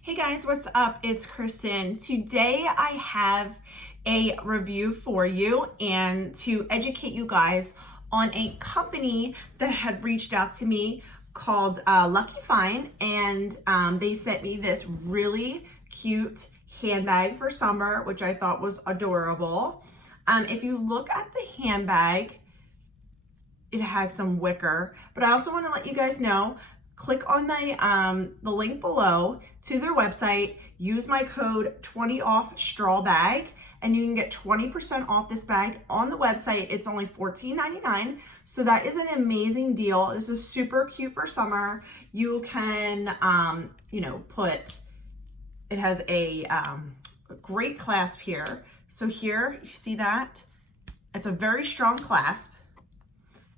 Hey guys, what's up? It's Kristen. Today I have a review for you and to educate you guys on a company that had reached out to me called Luckyfine, and they sent me this really cute handbag for summer, which I thought was adorable. If you look at the handbag, it has some wicker, but I also want to let you guys know, click on my the link below to their website, use my code 20OFF straw bag, and you can get 20% off this bag on the website. It's only $14.99, so that is an amazing deal. This is super cute for summer. You can put, it has a great clasp here. So here, you see that? It's a very strong clasp.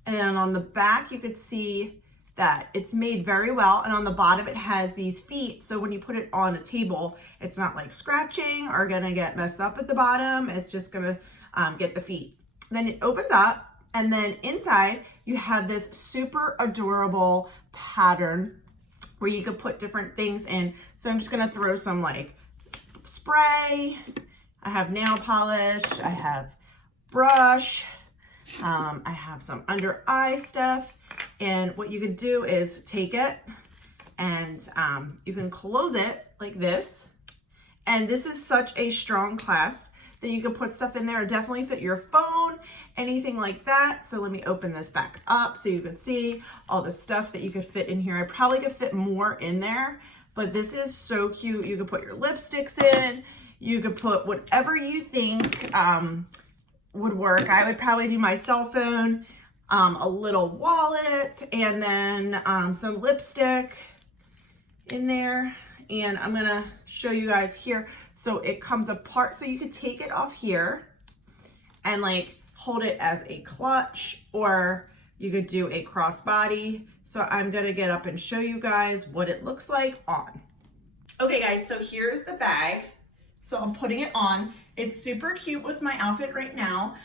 And on the back, you could see that it's made very well. And on the bottom, it has these feet. So when you put it on a table, it's not like scratching or gonna get messed up at the bottom. It's just gonna get the feet. Then it opens up, and then inside, you have this super adorable pattern where you could put different things in. So I'm just gonna throw some like spray. I have nail polish, I have brush, I have some under eye stuff, and what you can do is take it and you can close it like this, and this is such a strong clasp that you can put stuff in there. Definitely fit your phone, anything like that. So let me open this back up so you can see all the stuff that you could fit in here. I probably could fit more in there, but this is so cute. You could put your lipsticks in, you could put whatever you think would work. I would probably do my cell phone, a little wallet, and then some lipstick in there. And I'm gonna show you guys here. So it comes apart, so you could take it off here and like hold it as a clutch, or you could do a crossbody. So I'm gonna get up and show you guys what it looks like on. Okay guys, so here's the bag. So I'm putting it on. It's super cute with my outfit right now.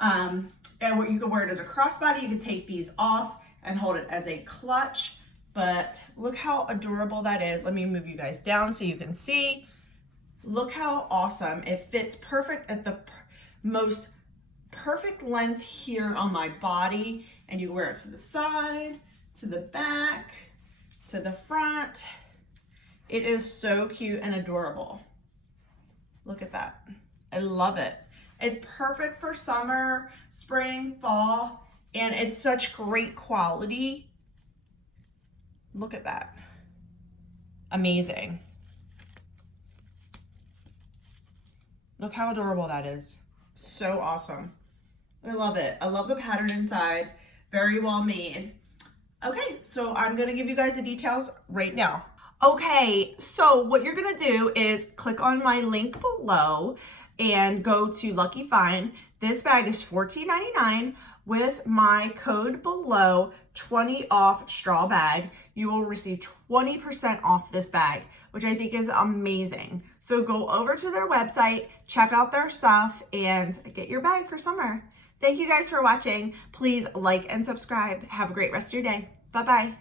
And you can wear it as a crossbody. You can take these off and hold it as a clutch. But look how adorable that is. Let me move you guys down so you can see. Look how awesome. It fits perfect at the most perfect length here on my body. And you can wear it to the side, to the back, to the front. It is so cute and adorable. Look at that. I love it. It's perfect for summer, spring, fall, and it's such great quality. Look at that. Amazing. Look how adorable that is. So awesome. I love it. I love the pattern inside. Very well made. Okay, so I'm gonna give you guys the details right now. Okay, so what you're gonna do is click on my link below and go to Luckyfine. This bag is $14.99 with my code below 20OFF straw bag. You will receive 20% off this bag, which I think is amazing. So go over to their website, check out their stuff, and get your bag for summer. Thank you guys for watching. Please like and subscribe. Have a great rest of your day. Bye-bye.